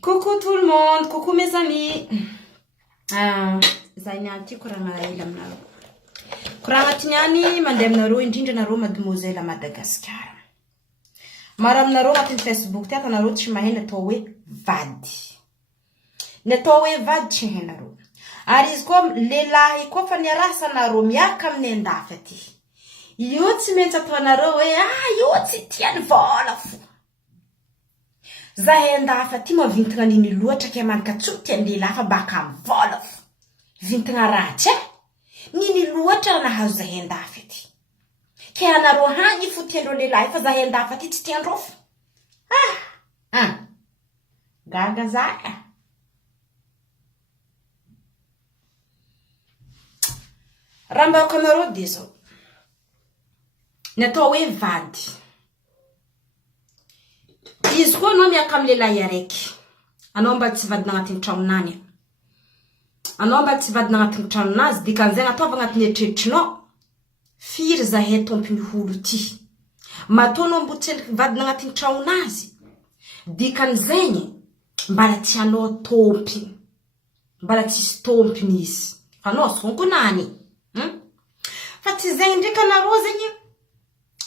Coucou tout le monde, coucou mes amis. Zainati kuranga ila mnalo. Kuranga tinyani mandem naro indinja naro mademoiselle Madagascar. Maram naro atin Facebook tata naro tshimahena towe vadi. Ne towe vadi tshihena. Ariz kom lelahi ko fanyarasa naro miaka mnenda fati. Yotsi menza to naro yotsi tian vola fu. Zahenda fati ma vintana nini loatra ke mankatsuty andela fa baka vola vintana ratsy nini loatra na hazo zahenda fati ke anaro hangi futiandro lelahy fa zahenda fati tsy tiandro gaga zaka ramba kanaro diso natao hoe vady izy koa anao miaka amin'ny lelahy araiky anao mba tsy vady nagnatin'ny tragnonany anao mba tsy vady nagnatin'ny tragnonazy dikan'izay ataova agnatin'ny eritreritrinao firy zahay tompiny holo ty matoa anao mbo tsy vady nagnatin'ny tragnonazy dikan'izay mbala tsy anao tompiny mbala tsisy tompiny izy fa anao sonkonany fa tsy zay ndraiky anareo zegny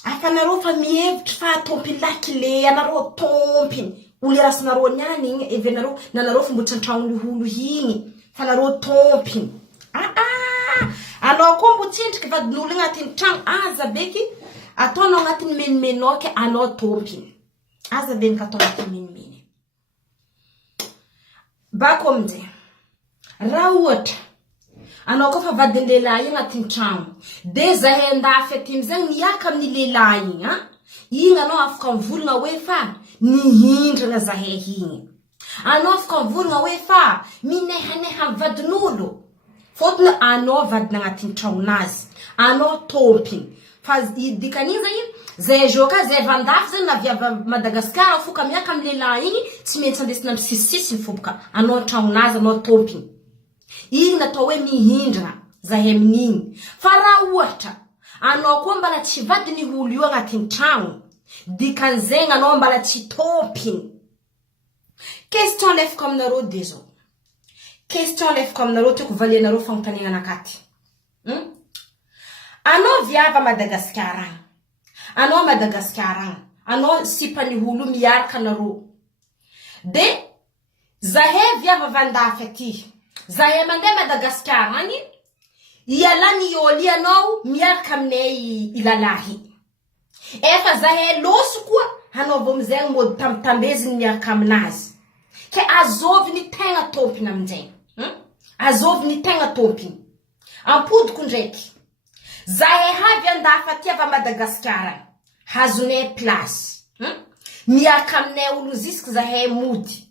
afanareo fa mihevitry fa tompiny lakile anareo tompiny olo rasinareo niany igny evenareo nanareo fa mbo tsy antragnony holo igny fa nareo tompiny anao koa mbo tsindriky vadin'olo agnatin'ny tragno aza beky ataonao agnatin'ny menimenoke anao tompiny aza benika atao agnatin'ny menimeny bako aminjay raha ohatra anao koa fa vadin'ny lelahy agnatin'ny tragno de zahay andafy aty amizay miaka amin'ny lelahy igny igny anao afaka mivolagna hoe fa nihindrana zahay igny anao afaka mivolagna hoe fa minehaneha vadin'olo fotony anao vadina agnatin'ny tragnonazy anao tompiny fa dikan'igny zany zay joka zay vandafy zany na viava Madagasikara foka miaka amin'ny lelahy igny tsy maintsy andesina amin'ny sisisisiny foboka anao tragnonazy anao tompiny igny natao hoe mihindrana zahay amin'igny fa raha ohatra anao koa mbala tsy vadiny olo io agnatin'ny tragno dikan'izay anao mbala tsy tompiny question lefiko aminareo dezo question lefiko aminareo tiako valianareo fagnontaniana anakaty anao viava Madagasikara anao Madagasikara anao sipany olo miaraka anareo de zahay viava vandafy aty zahay mandeha Madagasikara agny ialany iôly anao miaraka aminay ilalahy efa zahay loso koa hanao vao amizay mody tambeziny miaraka aminazy ke azovy ny tegna tompiny aminjay azovy ny tegna tompiny ampodiko ndraiky zahay havy andafy aty ava Madagasikara hazonay place miaraka aminay olo zisky zahay mody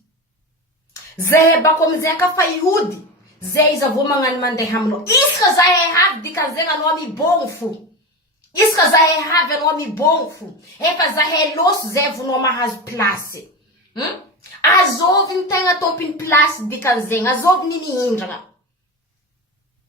zahay bako amizay ka fa ihody zay izy avao magnano mandeha aminao iska zahay havy dikan'izay anao mibogno fo iska zahay havy anao mibogno fo efa zahay loso zay vonao mahazo place azovy ny tegna tompiny place dikan'izay azovy ny mihindrana